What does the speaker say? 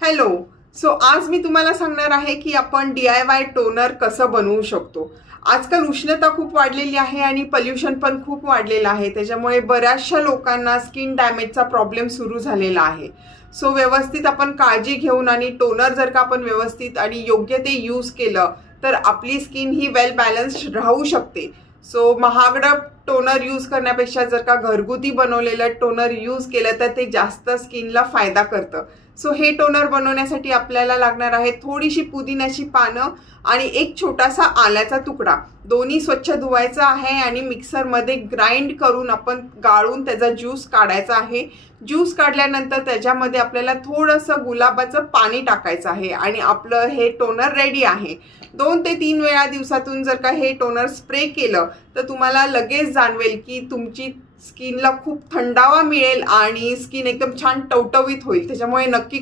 Hello. आज मी तुम्हाला सांगणार आहे की आपण DIY टोनर कसं बनवू शकतो. आजकाल उष्णता खूप वाढलेली आहे आणि पोल्युशन पण खूप वाढलेलं आहे. त्याच्यामुळे बऱ्याचशा लोकांना स्किन डॅमेजचा प्रॉब्लेम सुरू झालेला आहे. व्यवस्थित आपण काळजी घेऊन आणि टोनर जर का आपण व्यवस्थित आणि योग्य ते यूज केलं तर आपली स्किन ही वेल बॅलन्स्ड राहू शकते. महागडं टोनर यूज करण्यापेक्षा जर का घरगुती बनवलेलं टोनर यूज केलं तर ते जास्त स्किनला फायदा करतं. हे टोनर बनवण्यासाठी आपल्याला लागणार आहे थोडीशी पुदिन्याची पानं आणि एक छोटासा आल्याचा तुकडा. दोन्ही स्वच्छ धुवायचं आहे आणि मिक्सरमध्ये ग्राइंड करून आपण गाळून त्याचा ज्यूस काढायचा आहे. ज्यूस काढल्यानंतर त्याच्यामध्ये आपल्याला थोडंसं गुलाबाचं पाणी टाकायचं आहे आणि आपलं हे टोनर रेडी आहे. 2 ते 3 वेळा दिवसातून जर का हे टोनर स्प्रे केलं तर तुम्हाला लगेच जाणवेल की तुमची स्किनला खूप थंडावा मिळेल आणि स्किन एकदम छान टवटवीत होईल. त्याच्यामुळे नक्की